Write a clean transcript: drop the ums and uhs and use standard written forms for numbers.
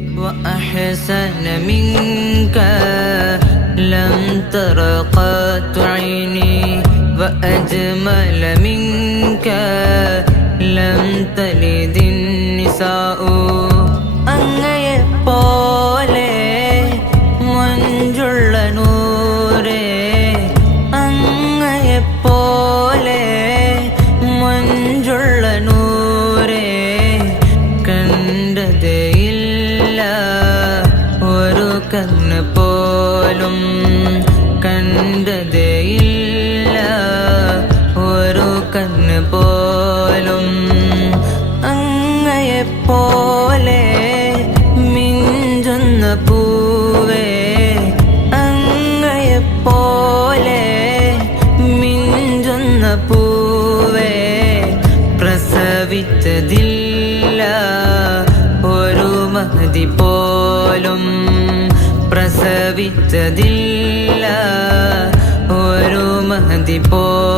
وأحسن منك لم تر قط عيني وأجمل منك لم تلد النساء അങ്ങയെപ്പോലെ മഞ്ജുള്ള നൂറേ അങ്ങയെപ്പോലെ മഞ്ജുള്ള നൂറേ കണ്ടതേയില്ല ഒരു കണ്ണ് പോലും കണ്ടതേയില്ല ഒരു കണ്ണ് പോലും അങ്ങയെപ്പോലെ മിഞ്ചുന്ന പൂവേ അങ്ങയെപ്പോലെ മിഞ്ചുന്ന പൂവേ പ്രസവിച്ചതില്ല ഒരു മഹദി പോലും പ്രസവിച്ചതില്ല ഒരു മഹദി പോലും